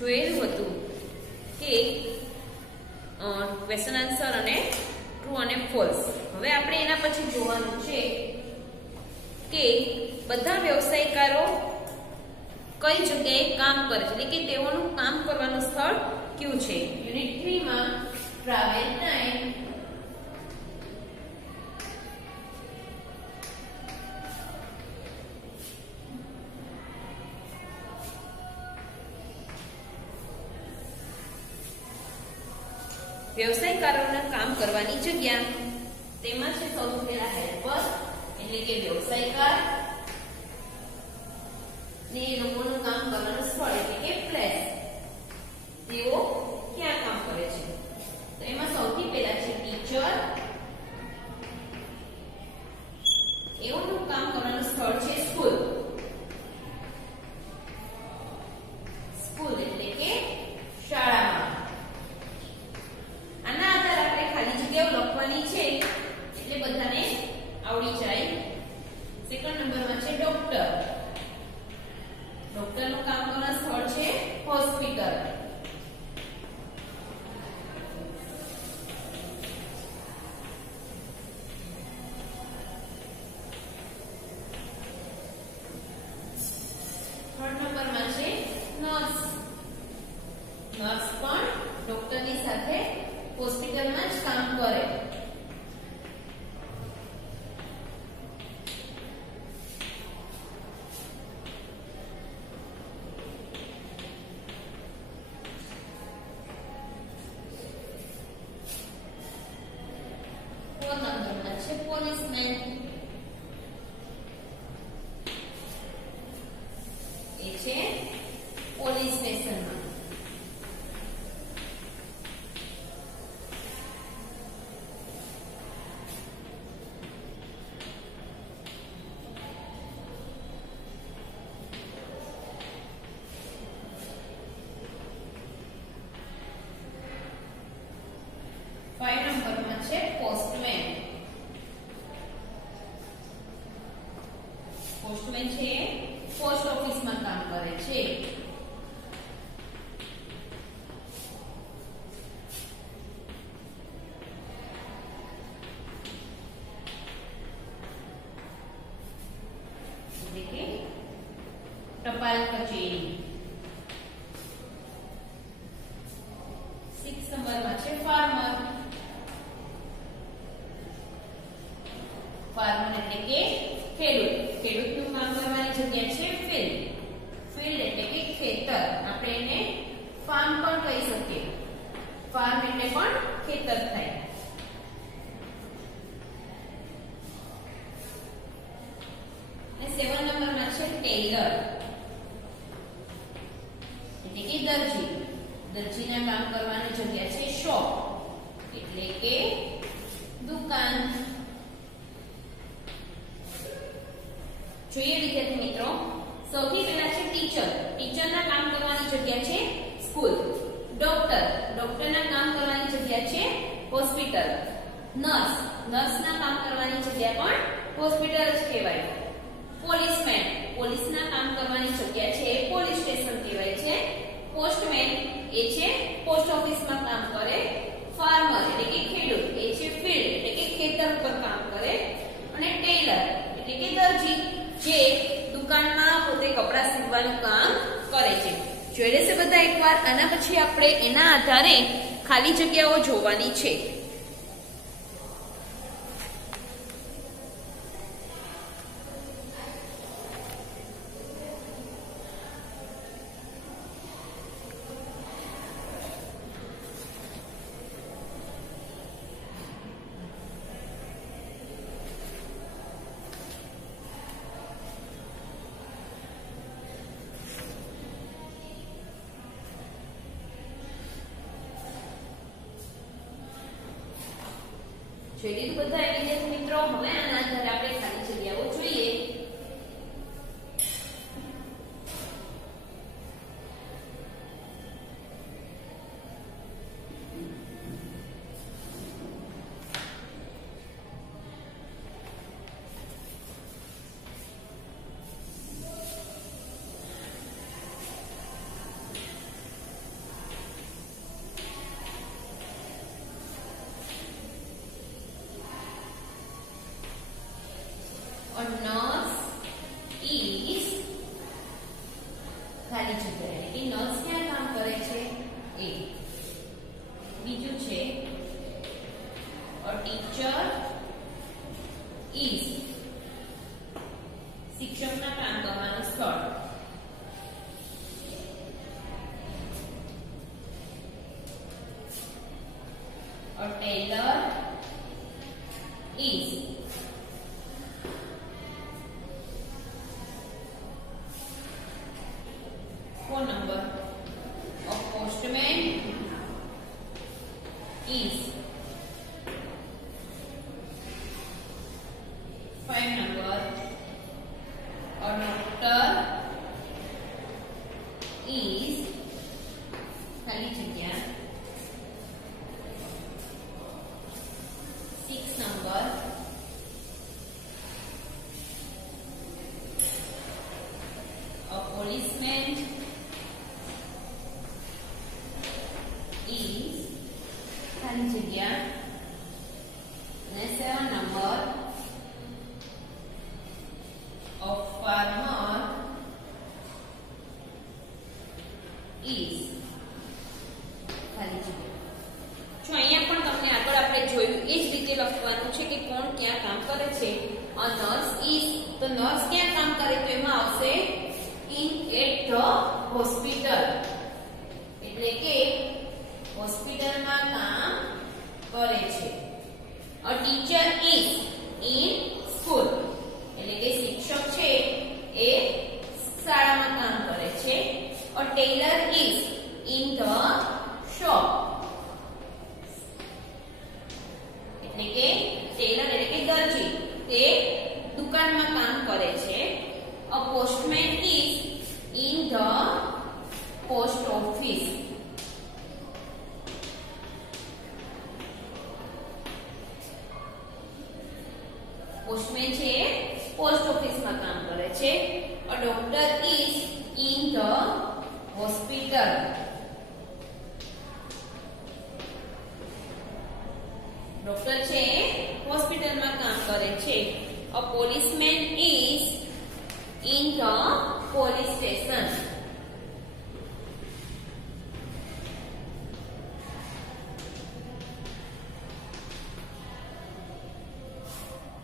જોયેલું હતું કે ક્વેશ્ચન આન્સર અને ટ્રુ અને ફોલ્સ. હવે આપણે એના પછી જોવાનું છે કે બધા વ્યવસાયકારો કઈ જગ્યાએ કામ કરે છે, એટલે કે તેઓનું કામ કરવાનું સ્થળ કયું છે. યુનિટ 3 માં ટ્રાવેલ ટાઈમ, વ્યવસાયકારોના કામ કરવાની જગ્યા. તેમાં છે સૌથી પહેલા હેલ્પર એટલે કે વ્યવસાયકાર ને લોકોનું કામ કરવાનું સ્થળ એટલે કે પ્લેસ. તેઓ ક્યાં કામ કરે છે? તો એમાં સૌથી પહેલા છે ટીચર. એઓનું કામ કરવાનું સ્થળ છે સ્કૂલ. સ્કૂલ એટલે કે શાળામાં. આના આધારે આપણે ખાલી જગ્યાઓ લખવાની છે એટલે બધાને આવડી જાય. સેકન્ડ નંબરમાં છે ડોક્ટર. ડોક્ટરનું કામ કરવાનું સ્થળ છે હોસ્પિટલ. થર્ડ નંબરમાં છે નર્સ. નર્સ પણ ડોક્ટરની સાથે હોસ્પિટલમાં જ કામ કરે. ફોર્થ નંબરમાં છે પોલીસમેન. એ છે પોલીસ સ્ટેશનમાં. ફાઈવ નંબરમાં છે પોસ્ટમેન. પોસ્ટમેન છે પોસ્ટ ઓફિસમાં કામ કરે છે. એટલે કે ટપાલ કચેરી. 6 નંબરમાં છે ફાર્મર. ફાર્મર એટલે કે ખેડૂત. ખેડૂતનું કામ કરવાની જગ્યા છે ફિલ્ડ. ફિલ્ડ એટલે કે ખેતર. આપણે એને ફાર્મ પણ કહી શકીએ. ફાર્મ એટલે પણ ખેતર થાય. અને 7 નંબરમાં છે ટેલર એટલે કે દરજી. દરજીના કામ કરવાની જગ્યા છે શોપ એટલે કે દુકાન. જોઈએ વિદ્યાર્થી મિત્રો, સૌથી પહેલા છે ટીચર. ટીચરના કામ કરવાની જગ્યા છે સ્કૂલ. ડોક્ટર. ડોક્ટરના કામ કરવાની જગ્યા છે હોસ્પિટલ. નર્સ. નર્સના કામ કરવાની જગ્યા પણ હોસ્પિટલ જ કહેવાય. પોલીસમેન. પોલીસના કામ કરવાની જગ્યા છે પોલીસ સ્ટેશન કહેવાય છે. પોસ્ટમેન એ છે પોસ્ટ ઓફિસમાં કામ કરે. ફાર્મર એટલે કે ખેડૂત એ છે ફિલ્ડ એટલે કે ખેતર ઉપર કામ કરે. અને ટેલર એટલે કે દરજી જે દુકાનમાં પોતે કપડા સીવવાનું કામ કરે છે. જોઈ લેશે બધા એકવાર. આના પછી આપણે એના આધારે ખાલી જગ્યાઓ જોવાની છે. જોઈ લીધું બધા વિદ્યાર્થી મિત્રો. હવે આના આધારે આપણે ખાલી જગ્યાઓ જોઈએ. ખાલી જગ્યા એટલે કે નર્સ ક્યાં કામ કરે છે એ. બીજું છે a teacher is શિક્ષકના કામ કરવાનું સ્થળ. a tailor is phone number. a postman is 5 number. a doctor is ખાલી જગ્યા 6 number. a policeman is ખાલી જગ્યા અને 7 number. a farmer is ખાલી જગ્યા. જો અહીંયા પણ તમને આગળ આપણે જોયું એ જ રીતે લખવાનું છે કે કોણ ક્યાં કામ કરે છે. a nurse is તો નર્સ ક્યાં કામ કરે તો એમાં આવશે in at the hospital એટલે કે હોસ્પિટલમાં કામ કરે છે. a teacher is in school એટલે કે શિક્ષક છે એ શાળામાં કામ કરે છે. a tailor is in the shop એટલે કે ટેલર એટલે કે દરજી તે દુકાનમાં કામ કરે છે. a postman is in the post office postman છે પોસ્ટ ઓફિસમાં કામ કરે છે. a doctor is in the hospital doctor છે હોસ્પિટલમાં કામ કરે છે. a policeman is in the police station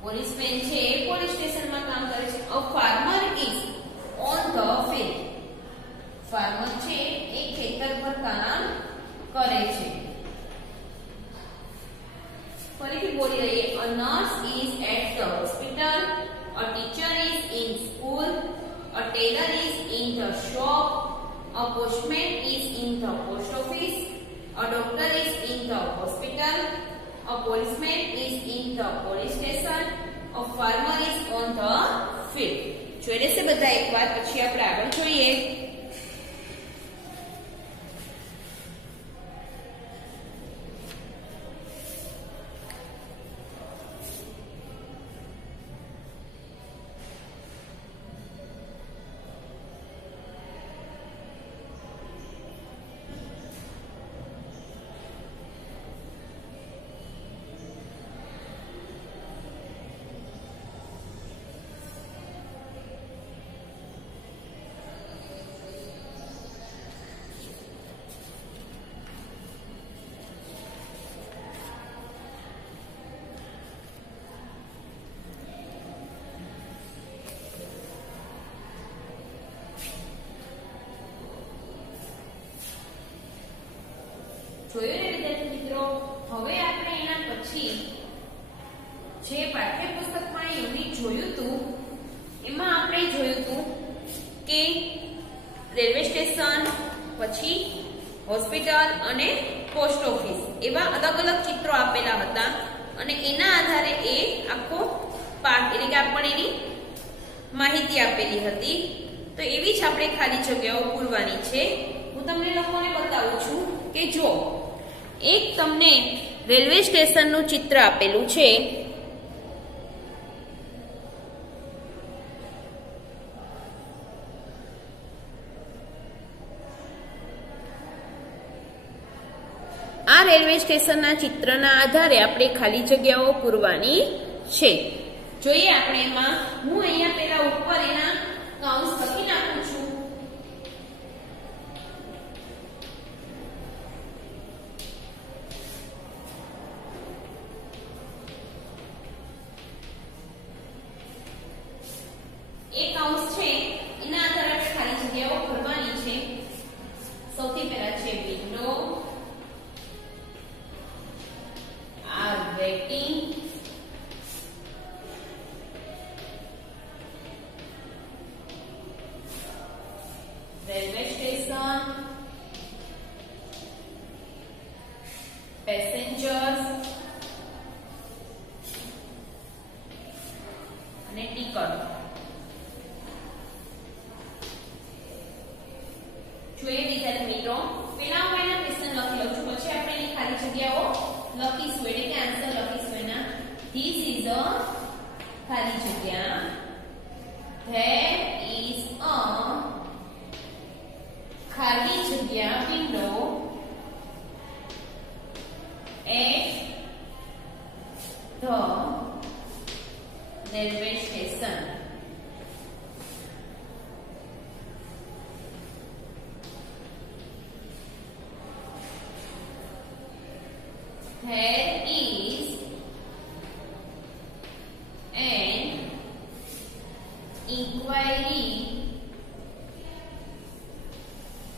policeman છે પોલીસ સ્ટેશનમાં કામ કરે છે. a farmer is on the field farmer છે એ ખેતર પર કામ કરે છે. ફરીથી બોલી રહીએ. a nurse is at the hospital. a teacher is in school. a tailor is in the shop. a postman is in the post office. a doctor is in the hospital. a policeman is in the police station. a farmer is on the field. જોઈ લેશે બધા એકવાર પછી આપણે આગળ જોઈએ. જોયું ને વિદ્યાર્થી મિત્રો. હવે આપણે એના પછી જે પાઠ્યપુસ્તકમાં યુનિટ જોયું હતું એમાં આપણે જોયું હતું કે રેલવે સ્ટેશન પછી હોસ્પિટલ અને પોસ્ટ ઓફિસ એવા અલગ અલગ ચિત્રો આપેલા હતા અને એના આધારે એ આખો પાઠ એટલે કે આપણે એની માહિતી આપેલી હતી. તો એવી જ આપણે ખાલી જગ્યાઓ પૂરવાની છે. હું તમને લોકોને બતાવું છું કે જો એક તમને રેલવે સ્ટેશનનું ચિત્ર આપેલું છે. આ રેલવે સ્ટેશનના ચિત્રના આધારે આપણે ખાલી જગ્યાઓ પૂરવાની છે. જોઈએ આપણે એમાં હું અહીંયા પેલા ઉપર એના કૌંસ લખી નાખું છું. જગ્યાઓ ભરવાની છે. સૌથી પહેલા છે window are waiting, railway station, passengers અને ટિકટ. જોઈએ વિદ્યાર્થી મિત્રો, પેલા હું એના ક્વેશ્ચન લખી લઉં છું, પછી આપણે એની ખાલી જગ્યાઓ લખીશું, એટલે કે આન્સર લખીશું એના. ધીસ ઇઝ અ ખાલી જગ્યા, ધેર ઇઝ અ ખાલી જગ્યા window at the railway station. There is an inquiry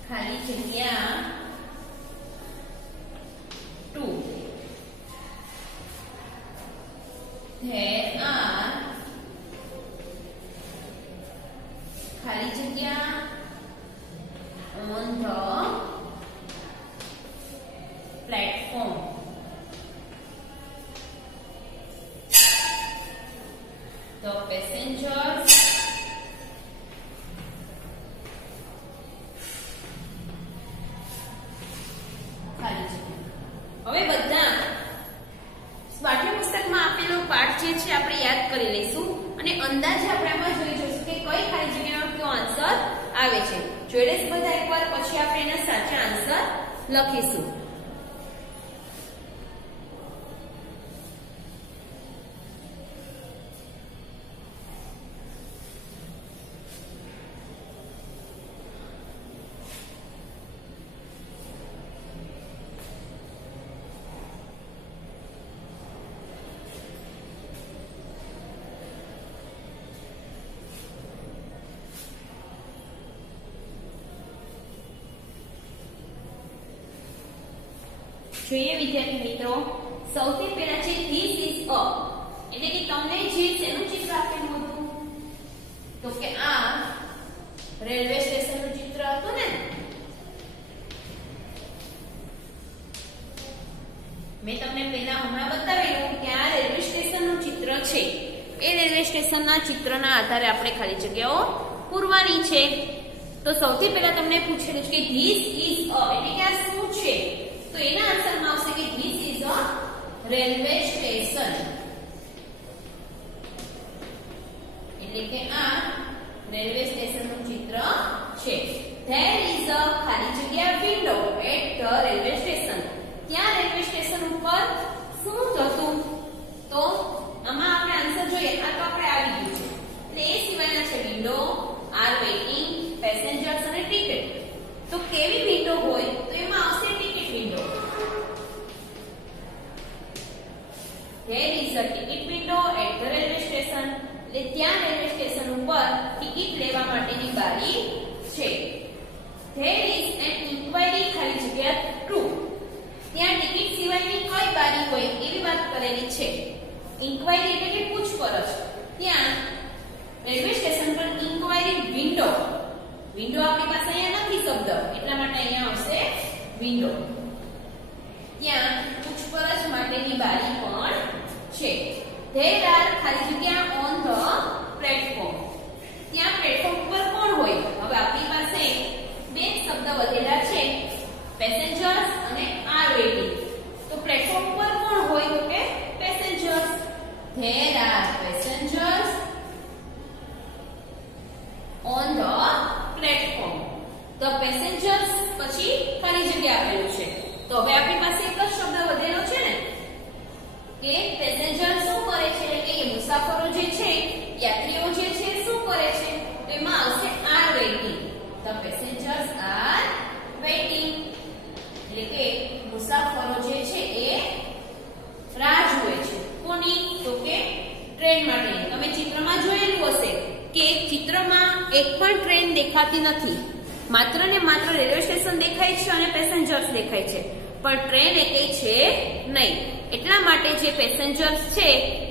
ખાલી જગ્યા 2. There are ખાલી જગ્યા on the platform. The passengers ખાલી જગ્યા. હવે બધા પાઠ્યપુસ્તકમાં આપેલો પાઠ જે છે આપણે યાદ કરી લઈશું અને અંદાજે આપણે આમાં જોઈ જોઈશું કે કઈ ખાલી જગ્યાનો કયો આન્સર આવે છે. જોઈ લઈશું બધા એકવાર, પછી આપણે એના સાચા આન્સર લખીશું. જોઈએ વિદ્યાર્થી મિત્રો, સૌથી પહેલા છે ધીસ ઇઝ અ, એટલે કે તમને જે શેનું ચિત્ર આપેલું હતું, તો કે આ રેલવે સ્ટેશનનું ચિત્ર હતું ને. મેં તમને પહેલા હમણાં બતાવેલું કે આ રેલવે સ્ટેશનનું ચિત્ર છે. એ રેલવે સ્ટેશનના ચિત્રના આધારે આપણે ખાલી જગ્યાઓ પૂરવાની છે. તો સૌથી પહેલા તમને પૂછેલું છે કે ધીસ ઇઝ અ, એટલે કે આ શું છે, તો એના આન્સરમાં આવશે કે this is a railway station, એટલે કે આ રેલવે સ્ટેશનનું ચિત્ર છે. ધેર ઇઝ અ ખાલી જગ્યા window at the railway station. ત્યાં રેલવે સ્ટેશન ઉપર શું હતું, તો આમાં આપણે આન્સર જોઈએ. આ તો આપણે આવી ગયું છે, એટલે એ સિવાયના છે વિન્ડો, આર વેઇટિંગ, પેસેન્જર્સ અને ટિકિટ. તો કેવી વિન્ડો હોય, તો એમાં આવશે ticket window. There is a ticket window at the railway station. એટલે ત્યાં રેલવે સ્ટેશન ઉપર ટિકિટ લેવા માટેની બારી છે. There is an inquiry ખાલી જગ્યા 2. ત્યાં ટિકિટ સિવાયની કઈ બારી હોય એવી વાત કરેલી છે. ઇન્ક્વાયરી એટલે કે પૂછપરછ. ત્યાં રેલવે સ્ટેશન પર ઇન્ક્વાયરી વિન્ડો, વિન્ડો આપણી પાસે અહીંયા નથી શબ્દ, એટલા માટે અહીંયા આવશે વિન્ડો. ત્યાં પૂછપરછ માટેની બારી પણ છે. There are ખાલી જગ્યા on the platform. ત્યાં પ્લેટફોર્મ પર કોણ હોય, હવે આપણી પાસે બે શબ્દ વધેલા છે, પેસેન્જર્સ અને આર વેઇટિંગ. તો પ્લેટફોર્મ પર કોણ હોય, તો કે passengers. There are passengers on the platform. The passengers પછી ખાલી જગ્યા આપેલું છે. તો હવે આપણી પાસે એક જ શબ્દ વધેલો છે ને, કે પેસેન્જર શું કરે છે, એટલે કે મુસાફરો જે છે, યાત્રીઓ જે છે શું કરે છે, તો એમાં આવશે are waiting. The passengers are waiting, એટલે કે મુસાફરો જે છે એ રાહ જુએ છે. કોની, તો કે ટ્રેન માટે. તમે ચિત્રમાં જોયેલું હશે કે ચિત્રમાં એક પણ ટ્રેન દેખાતી દેખાતી નથી. માત્ર ને માત્ર રેલવે સ્ટેશન દેખાય છે અને પેસેન્જર્સ દેખાય છે, પણ ટ્રેન એકેય છે નહીં. એટલા માટે જે પેસેન્જર્સ છે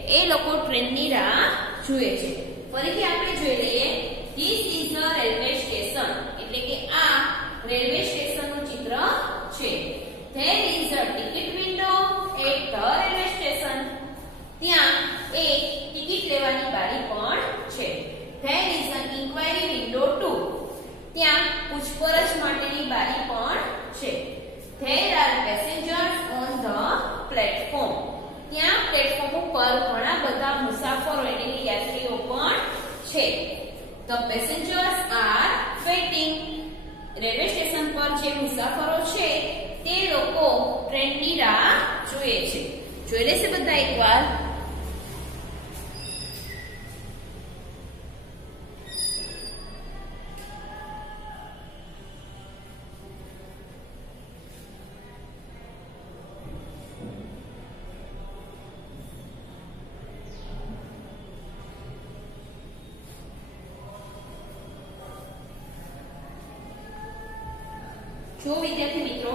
એ લોકો ટ્રેનની રાહ જુએ છે. ફરીથી આપણે જોઈ લઈએ. This is a railway station, એટલે કે આ રેલવે સ્ટેશનનું ચિત્ર છે. There is a ticket window at the railway station, ત્યાં એક ટિકિટ લેવાની બારી પણ છે. There is an inquiry window too, ત્યાં પૂછપરછ માટેની બારી પણ છે. There are passengers on the platform, ત્યાં પ્લેટફોર્મ ઉપર ઘણા બધા મુસાફરો એટલે કે યાત્રીઓ પણ છે. The passengers are waiting, railway station પર જે મુસાફરો છે તે લોકો ટ્રેનની રાહ જુએ છે. જોઈ લેશે બધા એકવાર. જો વિદ્યાર્થી મિત્રો,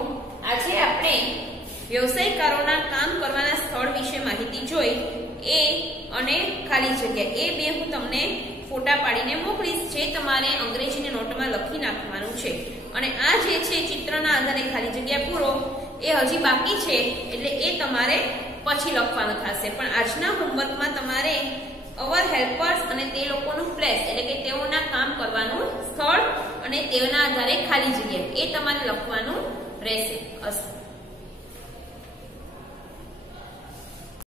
આજે આપણે વ્યવસાયકારોના કામ કરવાના સ્થળ વિશે માહિતી જોઈ. એ અને ખાલી જગ્યા એ બે હું તમને ફોટા પાડીને મોકલીશ, જે તમારે અંગ્રેજીની નોટમાં લખી નાખવાનું છે. અને આ જે છે ચિત્રના આધારે ખાલી જગ્યા પૂરો એ હજી બાકી છે, એટલે એ તમારે પછી લખવાનું થશે. પણ આજના હોમવર્કમાં તમારે અવર હેલ્પર્સ અને તે લોકોનું પ્લેસ એટલે કે તેઓના કામ કરવાનું સ્થળ અને તેઓના આધારે ખાલી જગ્યા એ તમારે લખવાનું રહેશે.